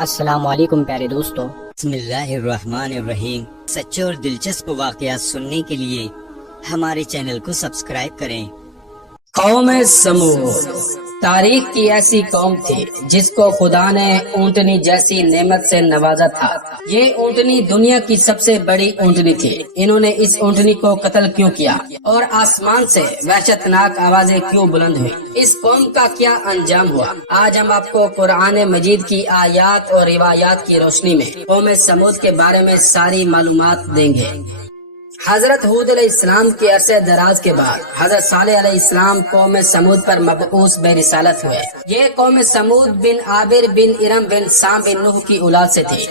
السلام علیکم پیارے دوستو، بسم اللہ الرحمن الرحیم۔ سچے اور دلچسپ واقعات سننے کے لیے ہمارے چینل کو سبسکرائب کریں۔ قوم سمود تاریخ کی ایسی قوم تھی جس کو خدا نے اونٹنی جیسی نعمت سے نوازا تھا۔ یہ اونٹنی دنیا کی سب سے بڑی اونٹنی تھی۔ انہوں نے اس اونٹنی کو قتل کیوں کیا اور آسمان سے وحشتناک آوازیں کیوں بلند ہوئی؟ اس قوم کا کیا انجام ہوا؟ آج ہم آپ کو قرآن مجید کی آیات اور روایات کی روشنی میں قوم سمود کے بارے میں ساری معلومات دیں گے۔ حضرت ہود علیہ السلام کے عرصے دراز کے بعد حضرت صالح علیہ السلام قوم سمود پر مبعوث بے رسالت ہوئے۔ یہ قوم سمود بن عابر بن ارم بن سام بن نوح کی اولاد سے تھی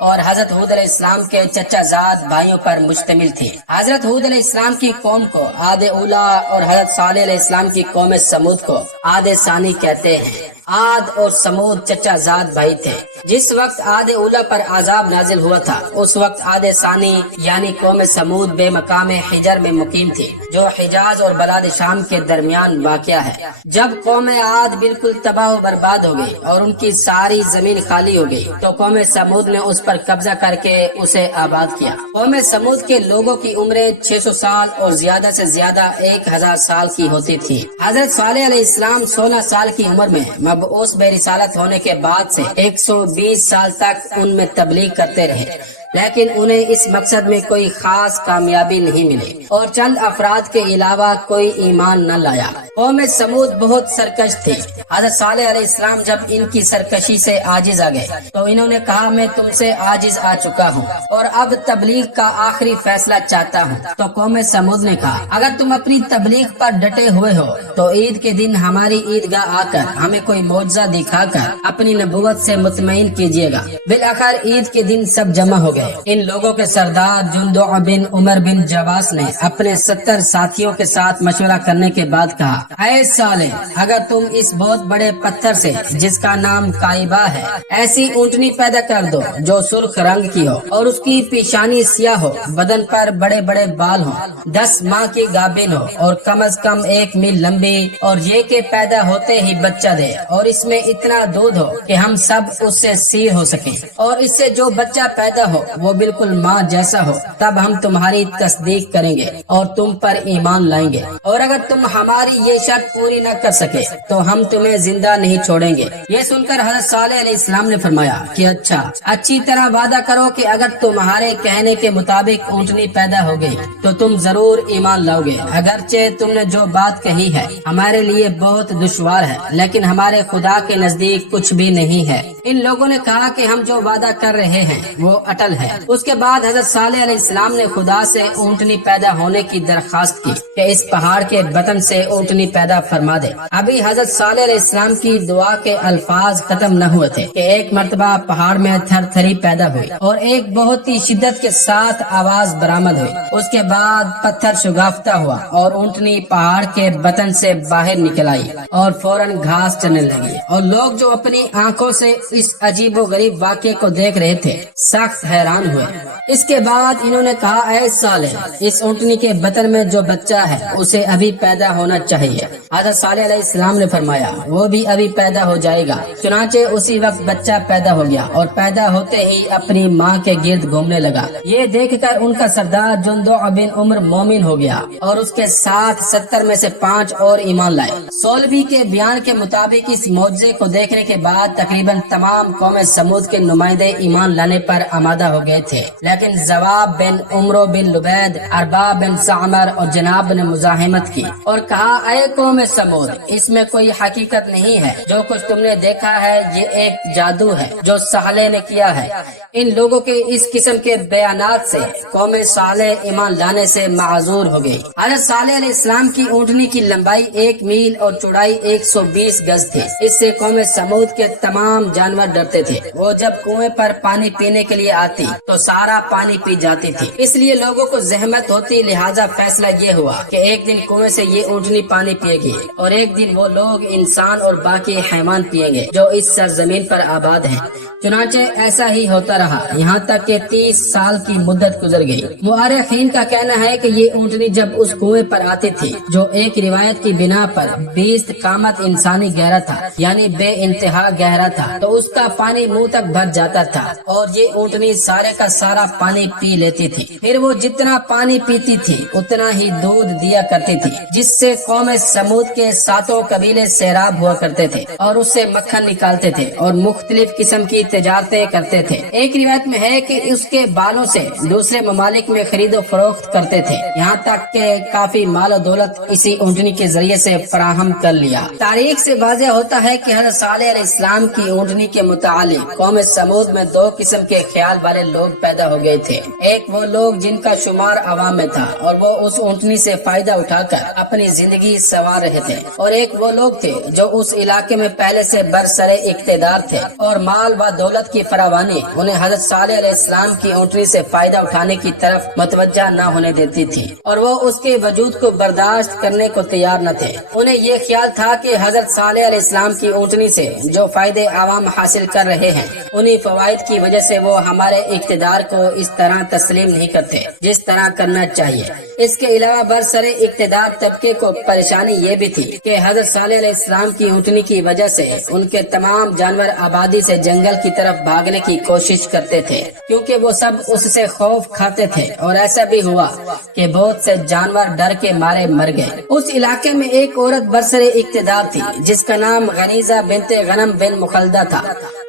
اور حضرت ہود علیہ السلام کے چچا زاد بھائیوں پر مشتمل تھی۔ حضرت ہود علیہ السلام کی قوم کو عاد اولا اور حضرت صالح علیہ السلام کی قوم سمود کو عاد ثانی کہتے ہیں۔ عاد اور سمود چچا زاد بھائی تھے۔ جس وقت عاد اولا پر عذاب نازل ہوا تھا اس وقت عاد ثانی یعنی قوم سمود بے مقام حجر میں مقیم تھی جو حجاز اور بلاد شام کے درمیان واقع ہے۔ جب قوم عاد بالکل تباہ و برباد ہو گئی اور ان کی ساری زمین خالی ہو گئی تو قوم سمود نے اس پر قبضہ کر کے اسے آباد کیا۔ قوم سمود کے لوگوں کی عمریں 600 سال اور زیادہ سے زیادہ 1000 سال کی ہوتی تھی۔ حضرت صالح علیہ السلام 16 سال کی عمر میں مبعوث بے رسالت ہونے کے بعد سے 120 سال تک ان میں تبلیغ کرتے رہے، لیکن انہیں اس مقصد میں کوئی خاص کامیابی نہیں ملی اور چند افراد کے علاوہ کوئی ایمان نہ لایا۔ قوم سمود بہت سرکش تھی۔ حضرت صالح علیہ السلام جب ان کی سرکشی سے عاجز آ گئے تو انہوں نے کہا میں تم سے عاجز آ چکا ہوں اور اب تبلیغ کا آخری فیصلہ چاہتا ہوں۔ تو قوم سمود نے کہا اگر تم اپنی تبلیغ پر ڈٹے ہوئے ہو تو عید کے دن ہماری عیدگاہ آ کر ہمیں کوئی معجزہ دکھا کر اپنی نبوت سے مطمئن کیجیے گا۔ بالآخر عید کے دن سب جمع ہو گئے۔ ان لوگوں کے سردار جندع بن عمر بن جواس نے اپنے 70 ساتھیوں کے ساتھ مشورہ کرنے کے بعد کہا اے صالح اگر تم اس بہت بڑے پتھر سے جس کا نام کائبہ ہے ایسی اونٹنی پیدا کر دو جو سرخ رنگ کی ہو اور اس کی پیشانی سیاہ ہو، بدن پر بڑے بڑے بال ہوں، 10 ماہ کی گابن ہو اور کم از کم 1 میل لمبی، اور یہ کہ پیدا ہوتے ہی بچہ دے اور اس میں اتنا دودھ ہو کہ ہم سب اس سے سیر ہو سکیں، اور اس سے جو بچہ پیدا ہو وہ بالکل ماں جیسا ہو، تب ہم تمہاری تصدیق کریں گے اور تم پر ایمان لائیں گے، اور اگر تم ہماری یہ شرط پوری نہ کر سکے تو ہم تمہیں زندہ نہیں چھوڑیں گے۔ یہ سن کر حضرت صالح علیہ السلام نے فرمایا کہ اچھا، اچھی طرح وعدہ کرو کہ اگر تمہارے کہنے کے مطابق اونٹنی پیدا ہو گئی تو تم ضرور ایمان لاؤ گے۔ اگرچہ تم نے جو بات کہی ہے ہمارے لیے بہت دشوار ہے لیکن ہمارے خدا کے نزدیک کچھ بھی نہیں ہے۔ ان لوگوں نے کہا کہ ہم جو وعدہ کر رہے ہیں وہ اٹل ہے۔ اس کے بعد حضرت صالح علیہ السلام نے خدا سے اونٹنی پیدا ہونے کی درخواست کی کہ اس پہاڑ کے بطن سے اونٹنی پیدا فرما دے۔ ابھی حضرت صالح علیہ السلام کی دعا کے الفاظ ختم نہ ہوئے تھے کہ ایک مرتبہ پہاڑ میں تھر تھری پیدا ہوئی اور ایک بہت ہی شدت کے ساتھ آواز برآمد ہوئی۔ اس کے بعد پتھر شگافتہ ہوا اور اونٹنی پہاڑ کے بطن سے باہر نکل آئی اور فوراً گھاس چرنے لگی، اور لوگ جو اپنی آنکھوں سے اس عجیب و غریب واقعے کو دیکھ رہے تھے سخت حیران ہوئے۔ اس کے بعد انہوں نے کہا اے صالح اس اونٹنی کے بطن میں جو بچہ ہے اسے ابھی پیدا ہونا چاہیے۔ حضرت صالح علیہ السلام نے فرمایا وہ بھی ابھی پیدا ہو جائے گا۔ چنانچہ اسی وقت بچہ پیدا ہو گیا اور پیدا ہوتے ہی اپنی ماں کے گرد گھومنے لگا۔ یہ دیکھ کر ان کا سردار جندع بن عمر مومن ہو گیا اور اس کے ساتھ 70 میں سے 5 اور ایمان لائے۔ سولبی کے بیان کے مطابق اس معجزے کو دیکھنے کے بعد تقریباً تمام قوم سمود کے نمائندے ایمان لانے پر آمادہ ہو گئے تھے، لیکن زواب بن عمرو بن لبید، ارباب بن سعمر اور جناب نے مزاحمت کی اور کہا اے قوم سمود اس میں کوئی حقیقت نہیں ہے، جو کچھ تم نے دیکھا ہے یہ ایک جادو ہے جو صالح نے کیا ہے۔ ان لوگوں کے اس قسم کے بیانات سے قوم صالح ایمان لانے سے معذور ہو گئی۔ حضرت صالح علیہ السلام کی اونٹنی کی لمبائی 1 میل اور چوڑائی 120 گز تھی۔ اس سے قوم سمود کے تمام جانور ڈرتے تھے۔ وہ جب کنویں پر پانی پینے کے لیے آتی تو سارا پانی پی جاتی تھی، اس لیے لوگوں کو زحمت ہوتی، لہٰذا فیصلہ یہ ہوا کہ ایک دن کنویں سے یہ اونٹنی پانی پیے گی اور ایک دن وہ لوگ انسان اور باقی حیوان پیئیں گے جو اس سرزمین پر آباد ہیں۔ चुनाचे ऐसा ही होता रहा, यहाँ तक कि 30 साल की मुद्दत गुजर गई। मुआर्रिखीन का कहना है कि ये ऊँटनी जब उस कुएं पर आती थी, जो एक रिवायत की बिना पर 20 कामत इंसानी गहरा था, यानी बे इंतहा गहरा था, तो उसका पानी मुंह तक भर जाता था और ये ऊँटनी सारे का सारा पानी पी लेती थी। फिर वो जितना पानी पीती थी उतना ही दूध दिया करती थी, जिससे कौम समूद के 7 कबीले सैराब हुआ करते थे और उससे मक्खन निकालते थे और मुख्तलिफ किस्म की तिजारतें करते थे। एक रिवायत में है कि उसके बालों से दूसरे ममालिक में खरीदो फरोख्त करते थे, यहाँ तक के काफी माल दौलत इसी ऊँटनी के जरिए से फराहम कर लिया। तारीख से वाज़ेह होता है कि हज़रत सालेह अलैहिस्सलाम की ऊँटनी के मुतालिक कौम समूद में 2 किस्म के ख्याल वाले लोग पैदा हो गए थे। एक वो लोग जिनका शुमार अवाम में था और वो उस ऊँटनी से फायदा उठाकर अपनी जिंदगी संवार रहे थे, और एक वो लोग थे जो उस इलाके में पहले से बरसरे इख्तिदार थे और माल व दौलत की फरावानी उन्हें हज़रत सालेह अलैहिस्सलाम की ऊँटनी से फायदा उठाने की तरफ मुतवज्जा न होने देती थी, और वो उसके वजूद को बर्दाश्त करने को तैयार न थे। उन्हें ये ख्याल था कि हज़रत सालेह अलैहिस्सलाम की ऊँटनी से जो फायदे आवाम हासिल कर रहे हैं, उन्हीं फवाइद की वजह से वो हमारे इख्तिदार को इस तरह तस्लीम नहीं करते जिस तरह करना चाहिए। इसके अलावा बरसरे इख्तिदार तबके को परेशानी ये भी थी कि हज़रत सालेह अलैहिस्सलाम की ऊँटनी की वजह से उनके तमाम जानवर आबादी से जंगल की तरफ भागने की कोशिश करते थे, क्योंकि वो सब उससे खौफ खाते थे, और ऐसा भी हुआ कि बहुत से जानवर डर के मारे मर गए। उस इलाके में एक औरत बरसरे इख्तिदार थी जिसका नाम गनीजा बिनते गनम बिन मुखलदा था,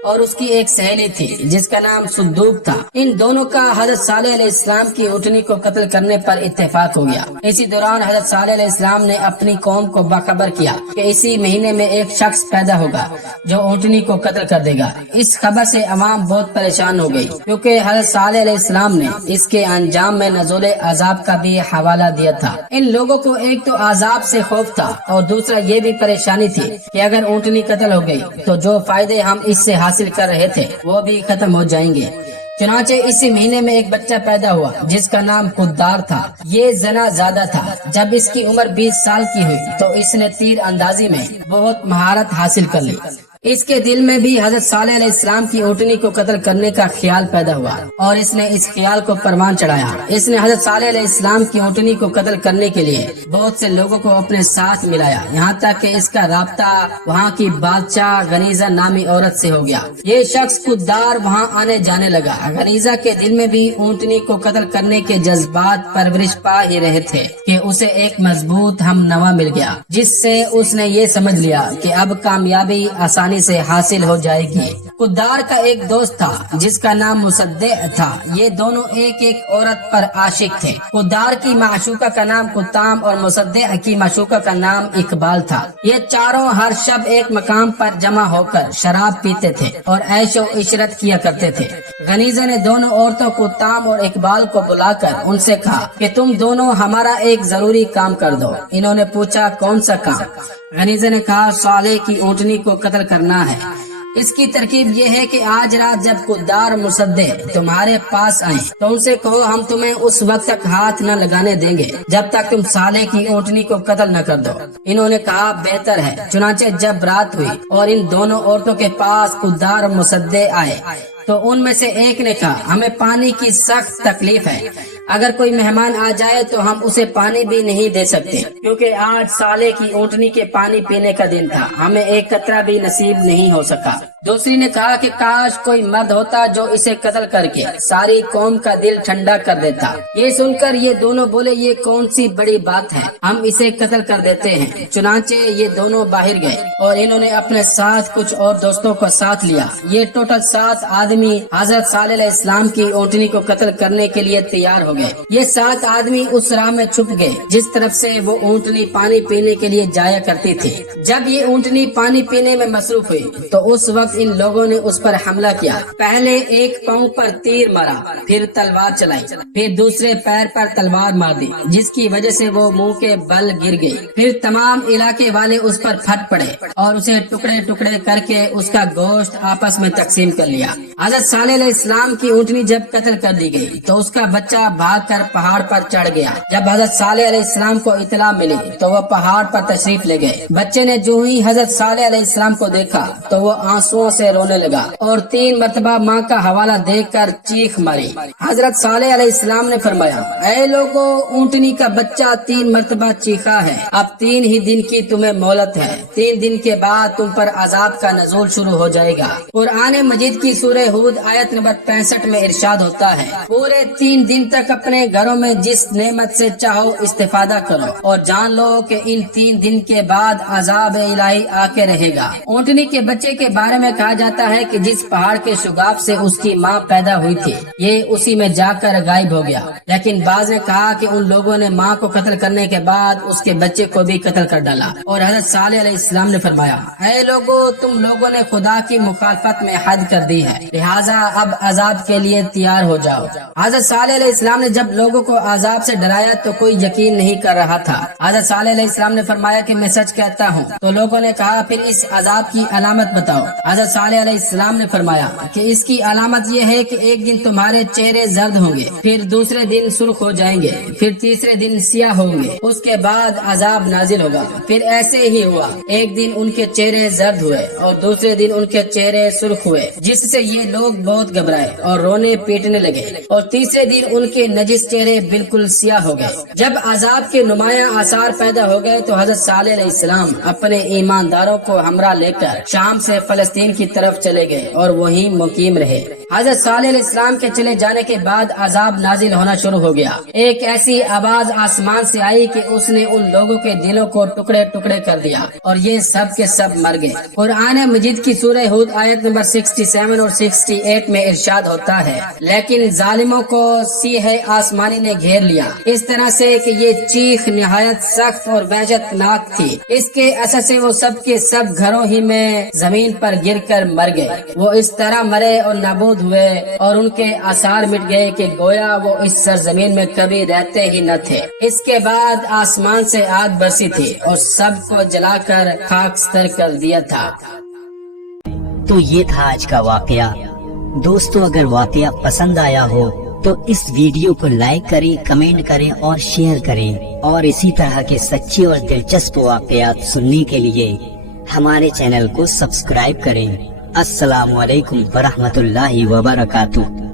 और उसकी एक सहेली थी जिसका नाम सुद्दूब था। इन दोनों का हज़रत सालेह अलैहिस्सलाम की ऊँटनी को कत्ल करने पर इत्तेफाक हो गया। इसी दौरान हज़रत सालेह अलैहिस्सलाम ने अपनी कौम को बाखबर किया कि इसी महीने में एक शख्स पैदा होगा जो ऊँटनी को कत्ल कर देगा। इस खबर से अवाम बहुत परेशान हो गई, क्योंकि हज़रत सालेह अलैहिस्सलाम ने इसके अंजाम में नज़ुल अजाब का भी हवाला दिया था। इन लोगों को एक तो अजाब से खौफ था और दूसरा ये भी परेशानी थी कि अगर ऊँटनी कत्ल हो गई तो जो फायदे हम इससे हासिल कर रहे थे वो भी खत्म हो जाएंगे। चुनाचे इसी महीने में एक बच्चा पैदा हुआ जिसका नाम कुद्दार था। ये जना ज़्यादा था। जब इसकी उम्र 20 साल की हुई तो इसने तीर अंदाजी में बहुत महारत हासिल कर ली। इसके दिल में भी हज़रत सालेह अलैहिस्सलाम की ऊँटनी को कत्ल करने का ख्याल पैदा हुआ और इसने इस ख्याल को परवान चढ़ाया। इसने हज़रत सालेह अलैहिस्सलाम की ऊँटनी को कत्ल करने के लिए बहुत से लोगों को अपने साथ मिलाया, यहाँ तक कि इसका राब्ता वहाँ की बादशाह गनीजा नामी औरत से हो गया। ये शख्स कुद्दार वहाँ आने जाने लगा। गनीजा के दिल में भी ऊँटनी को कत्ल करने के जज्बात परवरिश पा ही रहे थे कि उसे एक मजबूत हम नवा मिल गया, जिससे उसने ये समझ लिया कि अब कामयाबी आसानी से हासिल हो जाएगी। कुद्दार का एक दोस्त था जिसका नाम मुसद्दे था। ये दोनों एक एक औरत पर आशिक थे। कुद्दार की माशूका का नाम कुत्ताम और मुसद्दे की माशूका का नाम इकबाल था। ये चारों हर शब एक मकाम पर जमा होकर शराब पीते थे और ऐशो इशरत किया करते थे। गनीजा ने दोनों औरतों कुत्ताम और इकबाल को बुलाकर उनसे कहा कि तुम दोनों हमारा एक जरूरी काम कर दो। इन्होंने पूछा कौन सा काम? गनीजा ने कहा सालेह की ऊँटनी को कत्ल करना है। इसकी तरकीब ये है कि आज रात जब कुद्दार मुसद्दे तुम्हारे पास आए तो उनसे कहो हम तुम्हें उस वक्त तक हाथ न लगाने देंगे जब तक तुम सालेह की ऊँटनी को कत्ल न कर दो। इन्होंने कहा बेहतर है। चुनाचे जब रात हुई और इन दोनों औरतों के पास कुद्दार और मुसद्दे आए तो उनमें से एक ने कहा हमें पानी की सख्त तकलीफ है, अगर कोई मेहमान आ जाए तो हम उसे पानी भी नहीं दे सकते, क्योंकि आज सालेह की ऊँटनी के पानी पीने का दिन था, हमें एक कतरा भी नसीब नहीं हो सका। दूसरी ने कहा कि काश कोई मर्द होता जो इसे कत्ल करके सारी कौम का दिल ठंडा कर देता। ये सुनकर ये दोनों बोले ये कौन सी बड़ी बात है, हम इसे कत्ल कर देते हैं। चुनाचे ये दोनों बाहर गए और इन्होंने अपने साथ कुछ और दोस्तों को साथ लिया। ये टोटल 7 आदमी हज़रत सालेह अलैहिस्सलाम की ऊँटनी को कत्ल करने के लिए तैयार हो गए। ये 7 आदमी उस राह में छुप गए जिस तरफ से वो ऊँटनी पानी पीने के लिए जाया करती थी। जब ये ऊँटनी पानी पीने में मसरूफ हुई तो उस वक्त इन लोगों ने उस पर हमला किया। पहले एक पांव पर तीर मारा, फिर तलवार चलाई, फिर दूसरे पैर पर तलवार मार दी, जिसकी वजह से वो मुंह के बल गिर गई। फिर तमाम इलाके वाले उस पर फट पड़े और उसे टुकड़े टुकड़े करके उसका गोश्त आपस में तकसीम कर लिया। हजरत सालेह अलैहिस्सलाम की ऊँटनी जब कत्ल कर दी गई तो उसका बच्चा भागकर पहाड़ पर चढ़ गया। जब हजरत सालेह अलैहिस्सलाम को इतला मिली तो वो पहाड़ पर तशरीफ ले गए। बच्चे ने जो ही हजरत सालेह अलैहिस्सलाम को देखा तो वो आंसुओं से रोने लगा और 3 मरतबा माँ का हवाला देकर चीख मारी। हजरत सालेह अलैहिस्सलाम ने फरमाया, ऐ लोगो, ऊँटनी का बच्चा 3 मरतबा चीखा है, अब 3 ही दिन की तुम्हें मोहलत है। 3 दिन के बाद तुम पर अजाब का नज़ूल शुरू हो जाएगा। कुरान मजीद की सूरह हूद आयत नंबर 65 में इरशाद होता है, पूरे 3 दिन तक अपने घरों में जिस नेमत से चाहो इस्तेफादा करो और जान लो कि इन 3 दिन के बाद अजाब इलाही आके रहेगा। ऊँटनी के बच्चे के बारे में कहा जाता है कि जिस पहाड़ के शुगाब से उसकी माँ पैदा हुई थी ये उसी में जाकर गायब हो गया। लेकिन बाज ने कहा कि उन लोगों ने माँ को कत्ल करने के बाद उसके बच्चे को भी कत्ल कर डाला। और हजरत सालेह अलैहिस्सलाम ने फरमाया, ऐ लोगो, तुम लोगों ने खुदा की मुखालफत में हद कर दी है, लिहाजा अब अजाब के लिए तैयार हो जाओ। हजरत सालेह अलैहिस्सलाम ने जब लोगों को अजाब से डराया तो कोई यकीन नहीं कर रहा था। हजरत सालेह अलैहिस्सलाम ने फरमाया कि मैं सच कहता हूँ। तो लोगों ने कहा, फिर इस अजाब की अलामत बताओ। हजरत सालेह अलैहिस्सलाम ने फरमाया कि इसकी अलामत ये है कि एक दिन तुम्हारे चेहरे जर्द होंगे, फिर दूसरे दिन सुर्ख हो जाएंगे, फिर तीसरे दिन सियाह होंगे, उसके बाद अजाब नाजिल होगा। फिर ऐसे ही हुआ, एक दिन उनके चेहरे जर्द हुए और दूसरे दिन उनके चेहरे सुर्ख हुए, जिससे ये लोग बहुत घबराए और रोने पीटने लगे। और तीसरे दिन उनके नजिस चेहरे बिल्कुल सियाह हो गए। जब अजाब के नुमाया आसार पैदा हो गए तो हजरत सालेह अलैहिस्सलाम अपने ईमानदारों को हमरा लेकर शाम से फलस्तीन की तरफ चले गए और वहीं मुकीम रहे। हजरत सालेह अलैहिस्सलाम के चले जाने के बाद अजाब नाजिल होना शुरू हो गया। एक ऐसी आवाज आसमान से आई कि उसने उन लोगों के दिलों को टुकड़े टुकड़े कर दिया और ये सब के सब मर गए। कुरान मजीद की सूरह हूद आयत नंबर 67 और 68 में इरशाद होता है, लेकिन जालिमों को सीह आसमानी ने घेर लिया इस तरह से कि ये चीख निहायत सख्त और वहशतनाक थी। इसके असर से वो सब के सब घरों ही में जमीन पर गिरकर मर गए। वो इस तरह मरे और नाबूद हुए और उनके आसार मिट गए कि गोया वो इस सरजमीन में कभी रहते ही न थे। इसके बाद आसमान से आग बरसी थी और सबको जलाकर खाकस्तर कर दिया था। तो ये था आज का वाकया। दोस्तों, अगर वाकया पसंद आया हो तो इस वीडियो को लाइक करें, कमेंट करें और शेयर करें। और इसी तरह के सच्चे और दिलचस्प वाकयात सुनने के लिए हमारे चैनल को सब्सक्राइब करें। अस्सलामु अलैकुम वरहमतुल्लाहि वबरकातुहू।